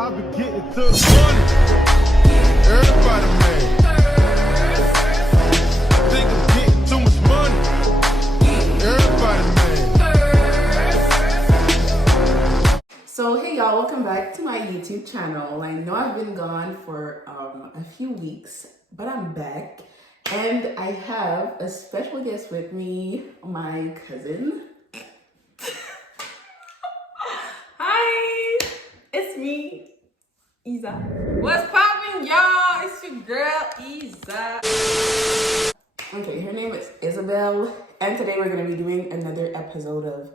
I be getting to the money. Everybody mad. Think I'm getting too much money. Everybody mad. So hey y'all, welcome back to my YouTube channel. I know I've been gone for a few weeks, but I'm back and I have a special guest with me, my cousin. Hi, it's me, Isa. What's poppin', y'all? It's your girl, Isa. Okay, her name is Isabel, and today we're gonna be doing another episode of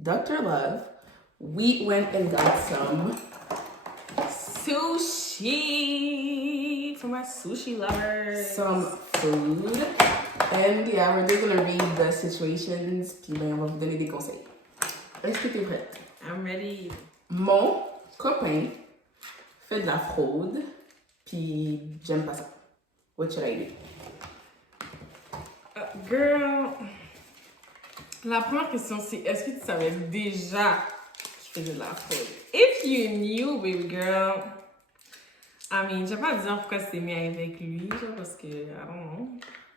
Dr. Love. We went and got some Sushi for my sushi lovers. some food, and yeah, we're just gonna read the situations, puis ben, on va vous donner des conseils. Est-ce que t'es prête? I'm ready. Mon copain fait de la fraude, puis j'aime pas ça. What should I do? Girl, la première question c'est est-ce que tu savais déjà que je faisais de la fraude? If you knew, baby girl, I mean, j'ai pas à dire pourquoi tu t'es mis avec lui, genre, parce que, I don't know.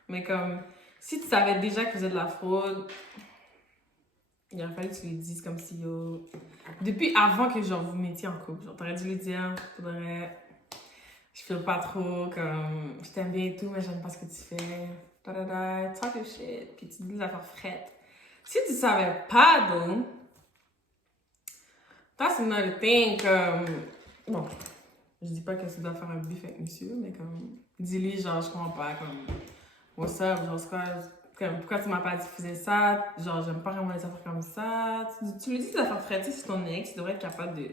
Mais comme, si tu savais déjà que tu faisais de la fraude, il aurait fallu que tu lui dises comme si, yo, depuis avant que, genre, vous mettiez en couple, genre, t'aurais dû lui dire, faudrait, je feel pas trop, comme, je t'aime bien et tout, mais j'aime pas ce que tu fais, talk your shit, puis tu dis des affaires frettes. Si tu savais pas, donc, that's another thing, comme, bon, je dis pas que tu dois faire un bif avec monsieur, mais comme, dis-lui, genre, je comprends pas, comme, what's up, genre, c'est quoi, comme, pourquoi tu m'as pas dit que tu faisais ça, genre, j'aime pas vraiment les affaires comme ça, tu lui dis des affaires frettes, c'est ton ex, tu devrais être capable de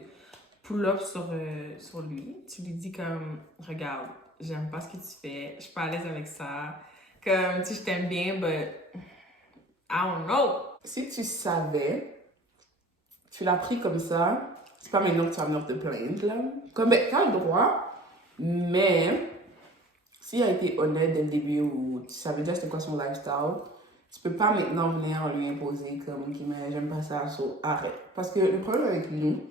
pull up sur lui, tu lui dis comme, regarde, j'aime pas ce que tu fais, je suis pas à l'aise avec ça, comme, tu sais, je t'aime bien, but, I don't know. Si tu savais, tu l'as pris comme ça, c'est pas maintenant que tu vas venir te plaindre, là. Comme, ben, t'as le droit, mais s'il a été honnête dès le début ou tu savais déjà c'était quoi son lifestyle, tu peux pas maintenant venir lui imposer comme, ok, mais j'aime pas ça, so, arrête. Parce que le problème avec nous,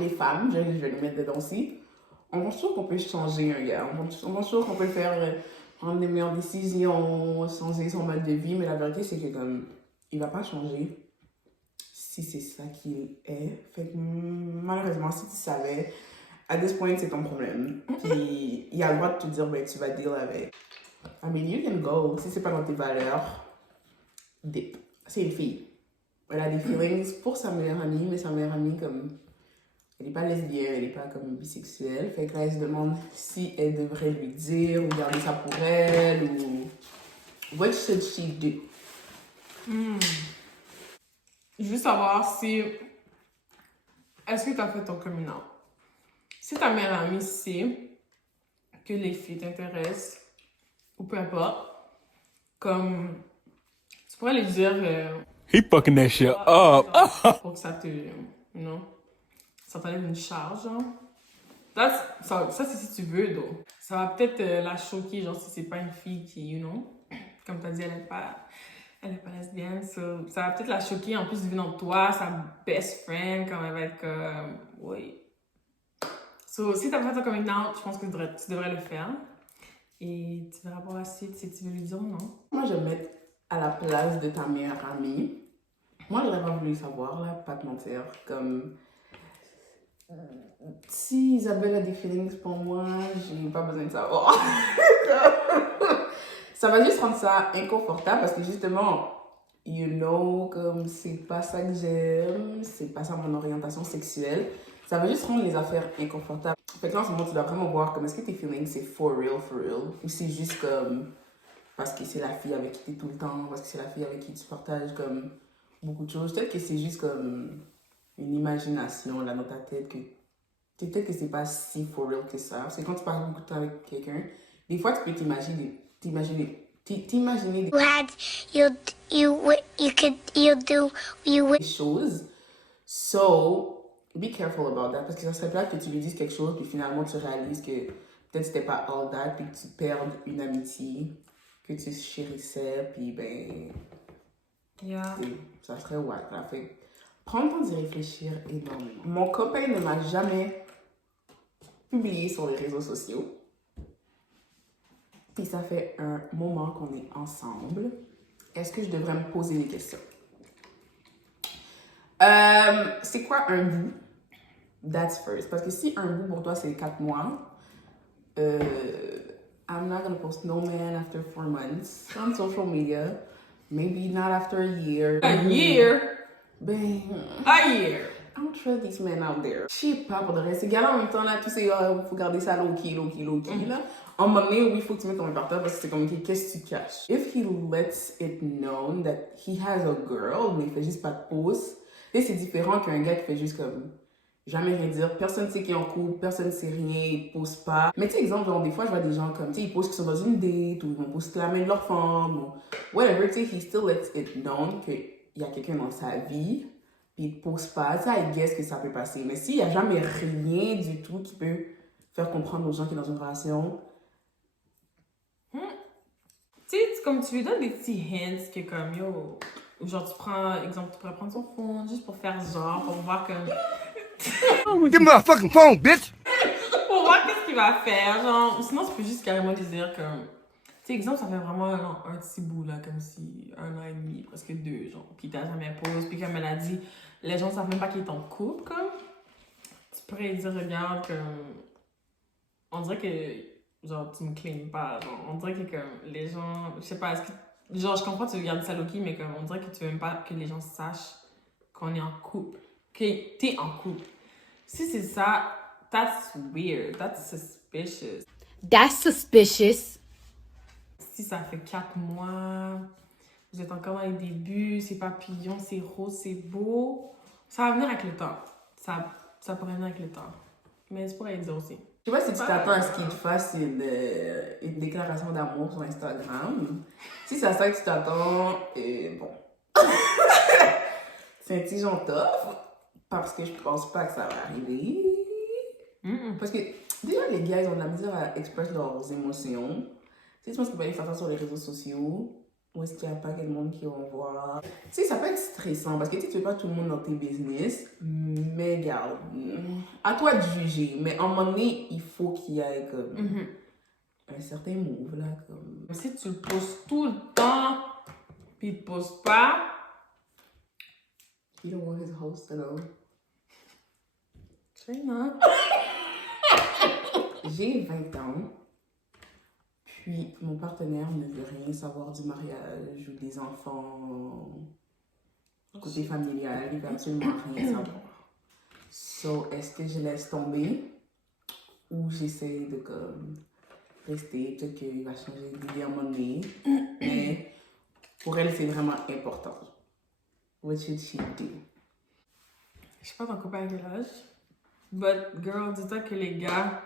les femmes, je vais les mettre dedans aussi, on pense toujours qu'on peut changer un gars, on pense toujours qu'on peut faire prendre des meilleures décisions, changer son mode de vie, mais la vérité c'est que comme, il va pas changer si c'est ça qu'il est. Fait que malheureusement, si tu savais, à this point, c'est ton problème. Puis il a le droit de te dire, ben tu vas deal avec. I mean, you can go. Si c'est pas dans tes valeurs, dip. C'est une fille. Elle a des feelings pour sa meilleure amie, mais sa meilleure amie, comme, elle est pas lesbienne, elle est pas comme bisexuelle. Fait que là, elle se demande si elle devrait lui dire ou garder ça pour elle ou. What should she do? Je veux savoir si, est-ce que tu as fait ton coming out? Si ta meilleure amie sait que les filles t'intéressent, ou peu importe, comme, tu pourrais lui dire, He fucking that shit up. pour que ça te, ça t'enlève une charge, genre. Ça c'est si tu veux, donc. Ça va peut-être la choquer, genre, si c'est pas une fille qui, comme t'as dit, elle est pas lesbienne, so, ça va peut-être la choquer, en plus, venant de toi, sa best friend, comme elle va être comme, oui. So, si t'as pas fait ton coming out, je pense que tu devrais le faire. Et tu verras par la suite si tu veux lui dire ou non. Moi, je vais me mettre à la place de ta meilleure amie. Moi, j'aurais pas voulu savoir, là, pas te mentir. Comme, si Isabelle a des feelings pour moi, j'ai pas besoin de savoir. Ça va juste rendre ça inconfortable parce que justement, comme c'est pas ça que j'aime, c'est pas ça mon orientation sexuelle. Ça va juste rendre les affaires inconfortables. Fait que là, en ce moment, tu dois vraiment voir comme est-ce que tes feelings c'est for real, ou c'est juste comme parce que c'est la fille avec qui t'es tout le temps, parce que c'est la fille avec qui tu partages comme beaucoup de choses. Peut-être que c'est juste comme une imagination là dans ta tête que peut-être que c'est pas si for real que ça. C'est quand tu passes beaucoup de temps avec quelqu'un, des fois tu peux t'imaginer des choses. So, be careful about that. Parce que ça serait plate que tu lui dises quelque chose, puis finalement tu réalises que peut-être c'était pas all that, puis que tu perdes une amitié que tu chérissais, puis ben. Yeah. Ça serait wack, là. Fait prends le temps d'y réfléchir énormément. Mon copain ne m'a jamais publié sur les réseaux sociaux. Et ça fait un moment qu'on est ensemble. Est-ce que je devrais me poser des questions? C'est quoi un bout? That's first. Parce que si un bout pour toi c'est 4 mois, I'm not gonna post no man after 4 months on social media. Maybe not after a year. A year? Ben, A year. I don't trust these men out there. Je sais pas pour de vrai. Ces gars-là, en même temps, là, tous ces faut garder ça low-key, là. À un moment donné, oui, il faut que tu mettes ton répertoire parce que c'est comme, ok, qu'est-ce que tu caches? If he lets it known that he has a girl, mais il fait juste pas de pause, et c'est différent qu'un gars qui fait juste comme, jamais rien dire, personne ne sait qu'il est en couple, personne ne sait rien, il pose pas. Mais tu sais, exemple, genre, des fois, je vois des gens comme, tu sais, ils posent qu'ils sont dans une date, ou ils vont poster la main de leur femme, ou whatever, tu sais, he still lets it known qu'il y a quelqu'un dans sa vie, puis il ne pose pas. Ça, I guess que ça peut passer. Mais s'il n'y a jamais rien du tout qui peut faire comprendre aux gens qu'il est dans une relation. Tu sais, comme tu lui donnes des petits hints que comme, yo, genre tu prends, exemple, tu pourrais prendre son phone juste pour faire genre, pour voir comme... Give me my fucking phone, bitch! Pour voir qu'est-ce qu'il va faire, genre, ou sinon tu peux juste carrément lui dire comme... Tu sais, exemple, ça fait vraiment genre, un petit bout, là, comme si 1 an et demi, presque 2, genre, puis t'as jamais pause, puis comme elle a dit, les gens savent même pas qu'il est en couple, comme, tu pourrais dire, regarde, comme, on dirait que, genre, tu me claimes pas, genre, on dirait que, comme, les gens, je sais pas, est-ce que, genre, je comprends que tu veux garder ça low-key, mais comme, on dirait que tu veux même pas que les gens sachent qu'on est en couple, que t'es en couple. Si c'est ça, that's weird, that's suspicious. That's suspicious. Si ça fait 4 mois, vous êtes encore dans les débuts, c'est papillon, c'est rose, c'est beau, ça va venir avec le temps. Ça pourrait venir avec le temps. Mais c'est pour être dire aussi. Je sais pas si tu t'attends à ce qu'il te fasse une déclaration d'amour sur Instagram. Si c'est à ça que tu t'attends, bon. C'est un petit genre tough, parce que je pense pas que ça va arriver. Parce que déjà, les gars, ils ont de la misère à exprimer leurs émotions. Tu sais, je pense qu'ils peuvent faire ça sur les réseaux sociaux. Ou est-ce qu'il n'y a pas quel monde qui vont voir? Tu sais, ça peut être stressant parce que tu ne fais pas tout le monde dans tes business. Mais regarde, à toi de juger. Mais à un moment donné, il faut qu'il y ait comme un certain move là. Comme... Si tu le poses tout le temps, puis il ne te pose pas. You don't want his host alone. Tu sais, non? J'ai 20 ans. Puis, mon partenaire ne veut rien savoir du mariage ou des enfants, côté familial, il veut absolument rien savoir. So, est-ce que je laisse tomber ou j'essaie de comme, rester, peut-être qu'il va changer d'idée à un moment donné. Mais pour elle, c'est vraiment important. What should she do? Je sais pas ton copain à quel âge. But girl, dis-toi que les gars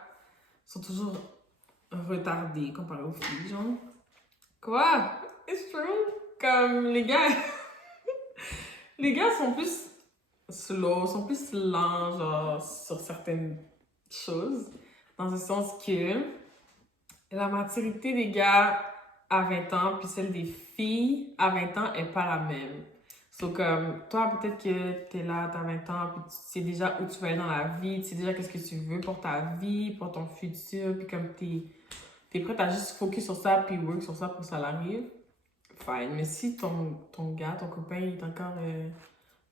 sont toujours retardés comparé aux filles, genre. Quoi? It's true. Comme les gars... les gars sont plus slow, sont plus lents, genre, sur certaines choses. Dans le sens que la maturité des gars à 20 ans puis celle des filles à 20 ans est pas la même. So, comme, toi, peut-être que t'es là, t'as 20 ans, puis tu sais déjà où tu vas aller dans la vie, tu sais déjà qu'est-ce que tu veux pour ta vie, pour ton futur, puis comme t'es prête à juste focus sur ça, puis work sur ça pour que ça l'arrive, fine. Mais si ton gars, ton copain, il est encore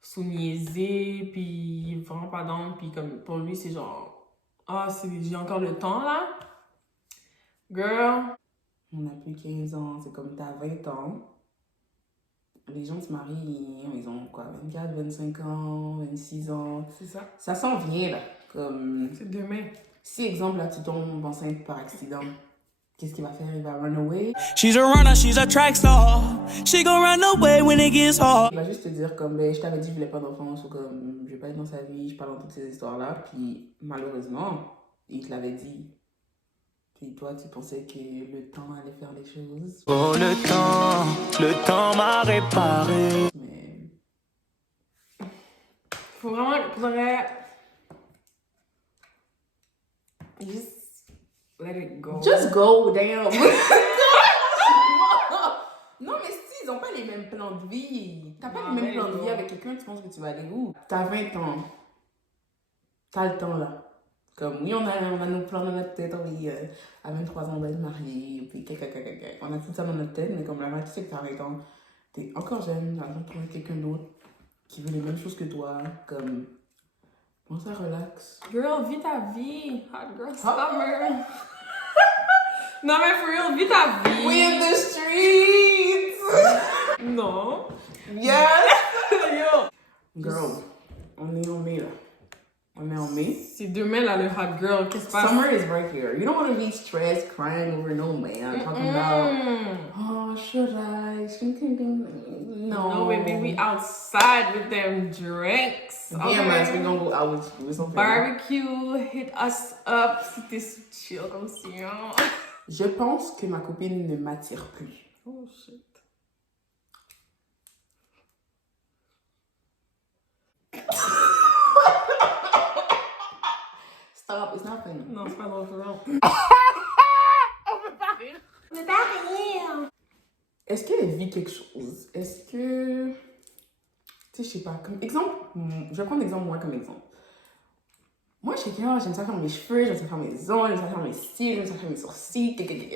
sous-niaisé, puis il est vraiment pas dans, puis comme, pour lui, c'est genre, j'ai encore le temps, là. Girl. On a plus 15 ans, c'est comme t'as 20 ans. Les gens se marient, ils ont quoi, 24, 25 ans, 26 ans. C'est ça. Ça s'en vient, là. Comme... C'est demain. Si, exemple, là, tu tombes enceinte par accident, qu'est-ce qu'il va faire? Il va run away. She's a runner, she's a track star. She gon' run away when it gets hard. Il va juste te dire, comme, ben, je t'avais dit que je voulais pas d'enfant, ou comme, je vais pas être dans sa vie, je parle dans toutes ces histoires-là. Puis, malheureusement, il te l'avait dit. Puis toi, tu pensais que le temps allait faire les choses. Oh, le temps m'a réparé. Mais... Faut vraiment, faudrait... Just let it go. Just go, damn! Non, mais si, ils ont pas les mêmes plans de vie. T'as pas les mêmes plans de vie avec quelqu'un, tu penses que tu vas aller où? T'as 20 ans. T'as le temps, là. Comme, oui, on a nos plans dans notre tête, oui, à 23 ans, on va être mariés, puis on a tout ça dans notre tête, mais comme la réalité, c'est que par exemple, t'es encore jeune, t'as besoin de trouver quelqu'un d'autre qui veut les mêmes choses que toi, comme, bon, ça relaxe. Girl, vis ta vie. Hot girl summer. Non, mais for real, vis ta vie. We in the streets! Non. Yes! Yo. Girl, on est en mai, là. On est en mai. C'est demain, là, le hot girl. Qu'est-ce qui se passe? Summer is right here. You don't want to be stressed, crying over no man, talking about, oh, should I? No. No, baby, we outside with them drinks. BMS, we gonna go out with something. Barbecue, hit us up si t'es sous chill comme si, hein. Je pense que ma copine ne m'attire plus. Oh, shit. Stop, it's not funny. Non, c'est pas drôle, c'est drôle. Est-ce qu'elle vit quelque chose? Est-ce que... Tu sais, je sais pas. Comme exemple, je vais prendre l'exemple moi comme exemple. Moi, je suis quelqu'un, j'aime ça faire mes cheveux, j'aime ça faire mes ongles, j'aime ça faire mes cils, j'aime ça faire mes sourcils. Il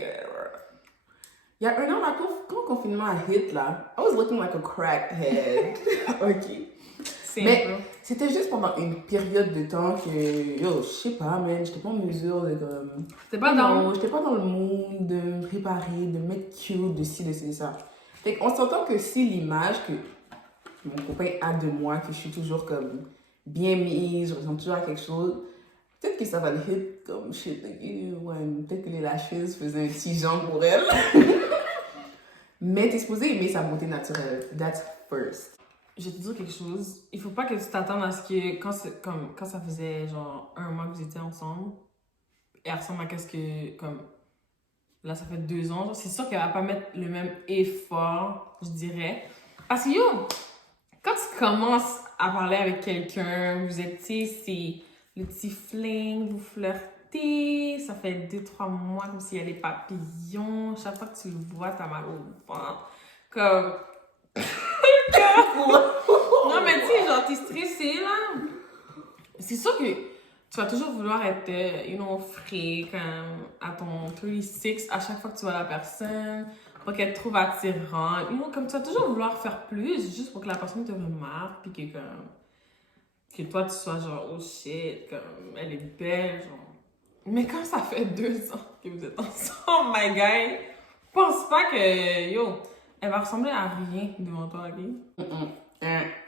y a un an, là, quand le confinement a hit, là, I was looking like a crackhead. OK. Mais c'était juste pendant une période de temps que, yo, je sais pas, man, j'étais pas en mesure de comme... T'es pas dans... J'étais pas dans le mood de me préparer, de mettre cute, de ci, de ci, de ça. Fait qu'on s'entend que si l'image que mon copain a de moi, que je suis toujours comme bien mise, je ressemble toujours à quelque chose, peut-être que ça va le hit comme shit, like, ouais, peut-être que les lashes faisaient un petit genre pour elle. Mais t'es supposé aimer sa beauté naturelle. That's first. Je vais te dire quelque chose. Il faut pas que tu t'attendes à ce que quand ça faisait genre 1 mois que vous étiez ensemble, elle ressemble à qu'est-ce que comme là ça fait 2 ans. Genre, c'est sûr qu'elle va pas mettre le même effort, je dirais. Parce que yo, quand tu commences à parler avec quelqu'un, vous êtes, tu sais, c'est le petit fling, vous flirtez, ça fait 2-3 mois comme s'il y a des papillons. Chaque fois que tu le vois, t'as mal au ventre. Comme non, mais tu sais, genre, t'es stressé, là. C'est sûr que tu vas toujours vouloir être, frais, comme, à ton 36, à chaque fois que tu vois la personne, pour qu'elle te trouve attirante. Comme tu vas toujours vouloir faire plus, juste pour que la personne te remarque, puis que toi, tu sois genre, oh shit, comme, elle est belle, genre. Mais quand ça fait 2 ans que vous êtes ensemble, my guy, pense pas que, yo, elle va ressembler à rien devant toi, ok?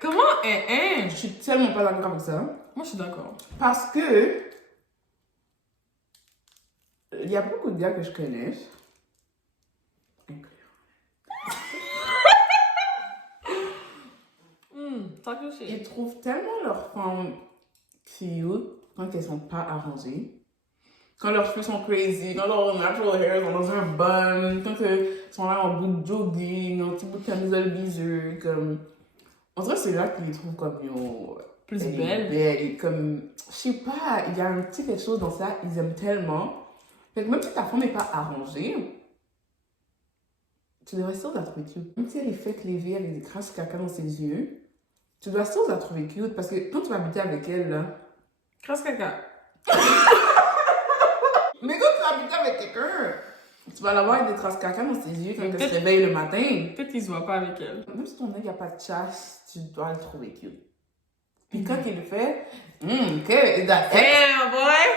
Comment? Je suis tellement pas d'accord avec ça. Moi, je suis d'accord. Parce que il y a beaucoup de gars que je connais. Talk your shit. Ils trouvent tellement leur femme cute quand elles sont pas arrangées. Quand leurs cheveux sont crazy, quand leurs natural hair sont dans un bun, quand ils sont là en bout de jogging, en petit bout de camisole biseux, comme... On dirait que c'est là qu'ils les trouvent comme, yo... Plus elle est belle. belle, et comme... Je sais pas, il y a un petit quelque chose dans ça, ils aiment tellement. Fait que même si ta femme n'est pas arrangée, tu devrais still la trouver cute. Même si elle est faite lévée avec des crasses caca dans ses yeux, tu dois still la trouver cute, parce que quand tu vas habiter avec elle, là... Crasse caca. Mais quand tu vas habiter avec quelqu'un, tu vas l'avoir avec des traces caca dans ses yeux quand elle se réveille le matin. Peut-être qu'ils se voient pas avec elle. Même si ton œil n'a pas de chasse, tu dois le trouver cute. Puis quand il le fait, okay, is that Damn, boy!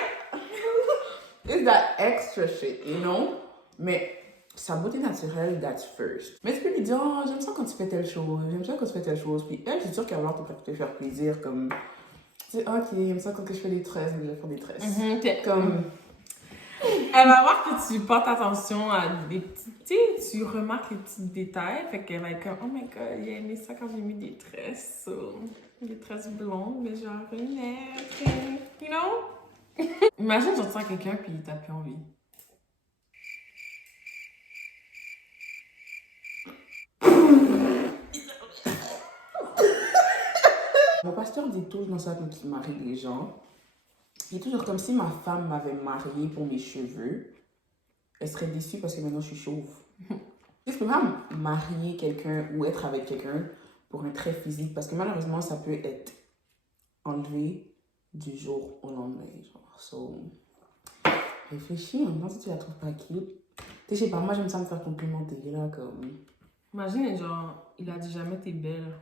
is that extra shit, you know? Mais sa beauté naturelle, that's first. Mais tu peux lui dire, oh, j'aime ça quand tu fais telle chose, j'aime ça quand tu fais telle chose. Puis elle, c'est sûr qu'elle va te faire plaisir, comme, tu sais, ok, j'aime ça quand je fais des tresses, mais je vais faire des tresses. Comme... Elle va voir que tu portes attention à des petits... Tu sais, tu remarques les petits détails. Fait qu'elle va être comme, oh my god, il a aimé ça quand j'ai mis des tresses. Des tresses blondes, mais genre lunettes, you know? Imagine, tu retiens quelqu'un puis t'as plus envie. Mon pasteur dit toujours dans ça quand il marie les gens. Il est toujours comme si ma femme m'avait mariée pour mes cheveux. Elle serait déçue parce que maintenant je suis chauve. Je peux pas marier quelqu'un ou être avec quelqu'un pour un trait physique parce que malheureusement ça peut être enlevé du jour au lendemain. Genre, so, réfléchis, en même temps, si tu la trouves pas cute. Tu sais, je sais pas, moi j'aime ça me faire complimenter, là, comme. Imagine, genre, il a dit jamais t'es belle.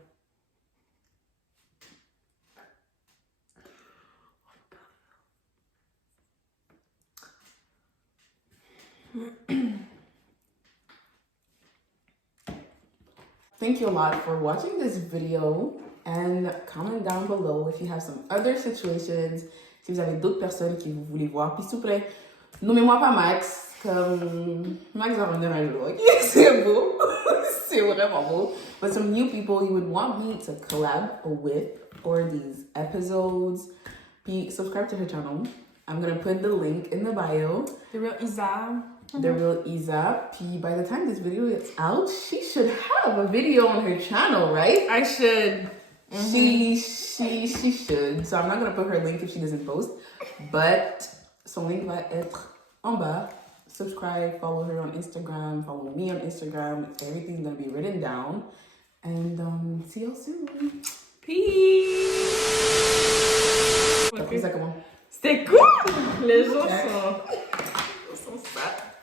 Thank you a lot for watching this video and comment down below if you have some other situations, si vous avez d'autres personnes qui vous voulez voir. Puis s'il vous plaît, nommez-moi pas Max, comme Max va revenir un jour, ok? C'est beau, c'est vraiment beau. But some new people you would want me to collab with for these episodes. Puis subscribe to her channel. I'm gonna put the link in the bio. The Real Isa. The Real Isa. P. By the time this video is out, she should have a video on her channel, right? I should. She should. So I'm not gonna put her link if she doesn't post, but son link va être en bas. Subscribe, follow her on Instagram, follow me on Instagram. Everything's gonna be written down. And see you soon. Peace. Après ça, comment? C'était cool! Les gens sont ça.